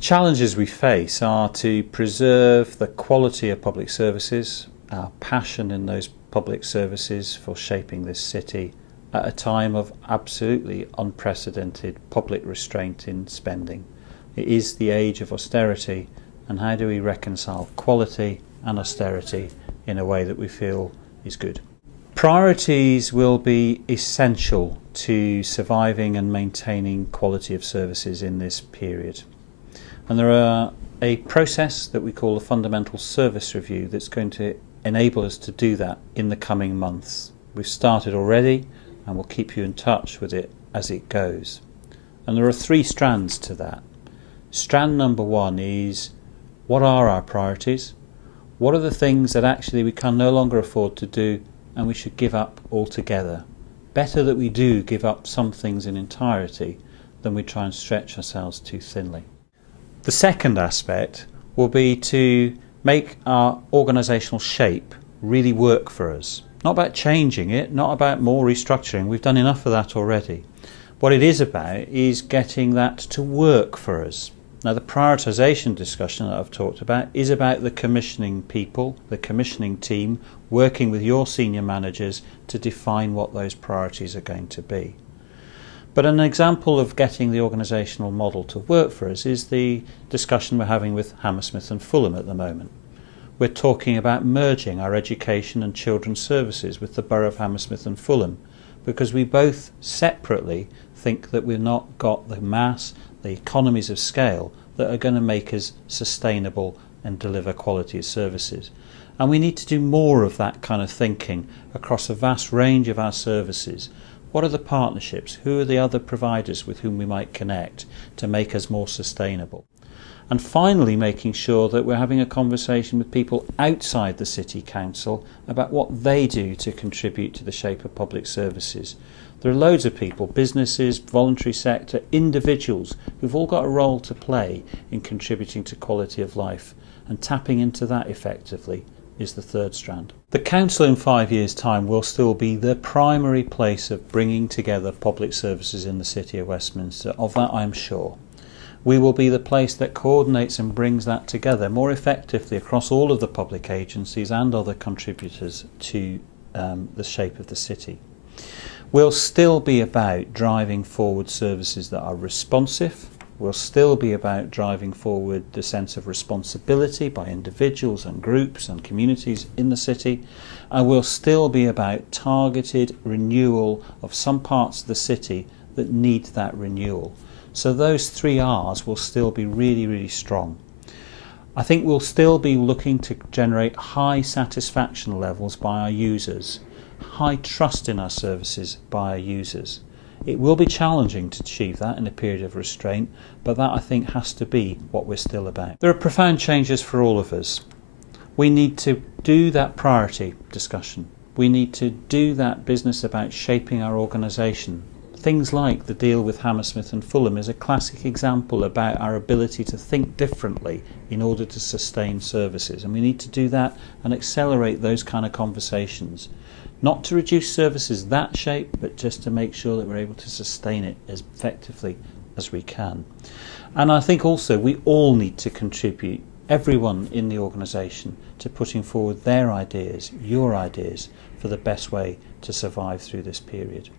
The challenges we face are to preserve the quality of public services, our passion in those public services for shaping this city at a time of absolutely unprecedented public restraint in spending. It is the age of austerity, and how do we reconcile quality and austerity in a way that we feel is good? Priorities will be essential to surviving and maintaining quality of services in this period. And there are a process that we call the Fundamental Service Review that's going to enable us to do that in the coming months. We've started already and we'll keep you in touch with it as it goes. And there are three strands to that. Strand number one is, what are our priorities? What are the things that actually we can no longer afford to do and we should give up altogether? Better that we do give up some things in entirety than we try and stretch ourselves too thinly. The second aspect will be to make our organisational shape really work for us. Not about changing it, not about more restructuring. We've done enough of that already. What it is about is getting that to work for us. Now, the prioritisation discussion that I've talked about is about the commissioning people, the commissioning team, working with your senior managers to define what those priorities are going to be. But an example of getting the organisational model to work for us is the discussion we're having with Hammersmith and Fulham at the moment. We're talking about merging our education and children's services with the Borough of Hammersmith and Fulham, because we both separately think that we've not got the mass, the economies of scale that are going to make us sustainable and deliver quality of services. And we need to do more of that kind of thinking across a vast range of our services. What are the partnerships? Who are the other providers with whom we might connect to make us more sustainable? And finally, making sure that we're having a conversation with people outside the City Council about what they do to contribute to the shape of public services. There are loads of people, businesses, voluntary sector, individuals, who've all got a role to play in contributing to quality of life, and tapping into that effectively is the third strand. The Council in 5 years' time will still be the primary place of bringing together public services in the City of Westminster. Of that I'm sure. We will be the place that coordinates and brings that together more effectively across all of the public agencies and other contributors to the shape of the city. We'll still be about driving forward services that are responsive. We'll still be about driving forward the sense of responsibility by individuals and groups and communities in the city. And we'll still be about targeted renewal of some parts of the city that need that renewal. So those three R's will still be really, really strong. I think we'll still be looking to generate high satisfaction levels by our users, high trust in our services by our users. It will be challenging to achieve that in a period of restraint, but that I think has to be what we're still about. There are profound changes for all of us. We need to do that priority discussion. We need to do that business about shaping our organisation. Things like the deal with Hammersmith and Fulham is a classic example about our ability to think differently in order to sustain services, and we need to do that and accelerate those kind of conversations. Not to reduce services that shape, but just to make sure that we're able to sustain it as effectively as we can. And I think also we all need to contribute, everyone in the organisation, to putting forward their ideas, your ideas, for the best way to survive through this period.